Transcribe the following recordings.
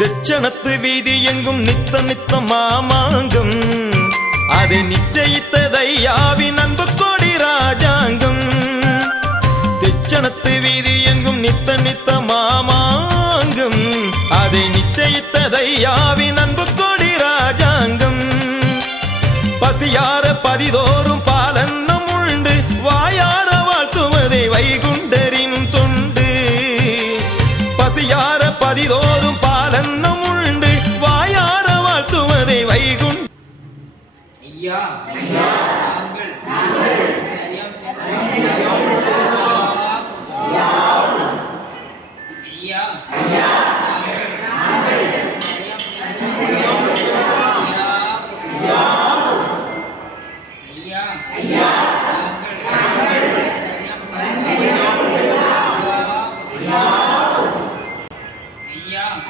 தெச்சனத்து வீதி எங்கும் நித்த நித்த மாமாங்கம் அதை நிச்சயித்ததையாவின் அன்பு கொடி ராஜாங்கம். தெச்சனத்து வீதி எங்கும் நித்த நித்த மாமாங்கம் அதை நிச்சயித்ததையாவின் அன்பு கொடி ராஜாங்கம். பசியார பதிதோறும் பாலன்னம் உண்டு வாயார வாழ்த்துவதை வைகுண்டரின் தொண்டு. பசியார பதிதோறும் பாலன்னம் உண்டு வாயார வாழ்த்துவதை வைகுண்ட. ஐயா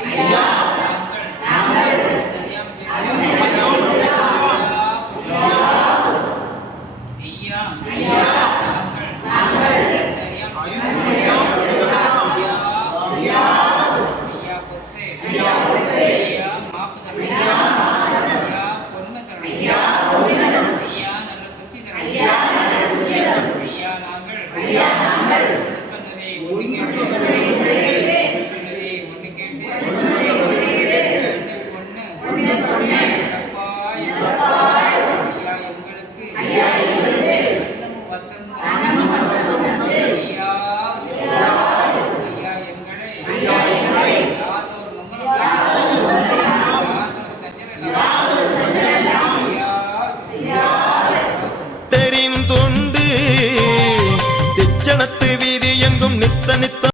ஐயா